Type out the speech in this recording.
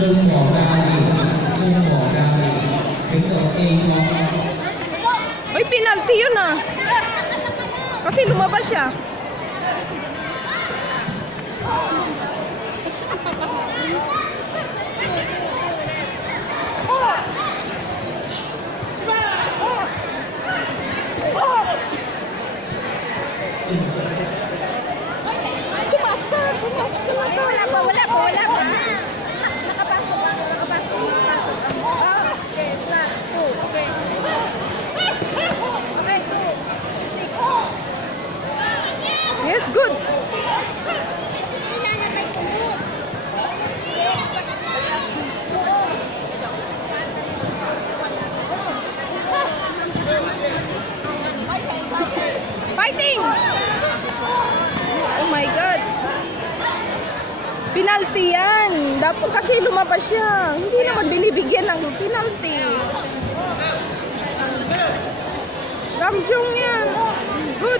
Uy, penalty yun ah. Kasi lumabas siya. Wala pa. Nakapasok. Okay, plus 2. Okay. Okay, 2. 6. Yes, good. Fighting! Oh my God. Penalty yan. Dapat kasi lumabas siya. Hindi naman binibigyan ng penalty. Ramjong yan. Good.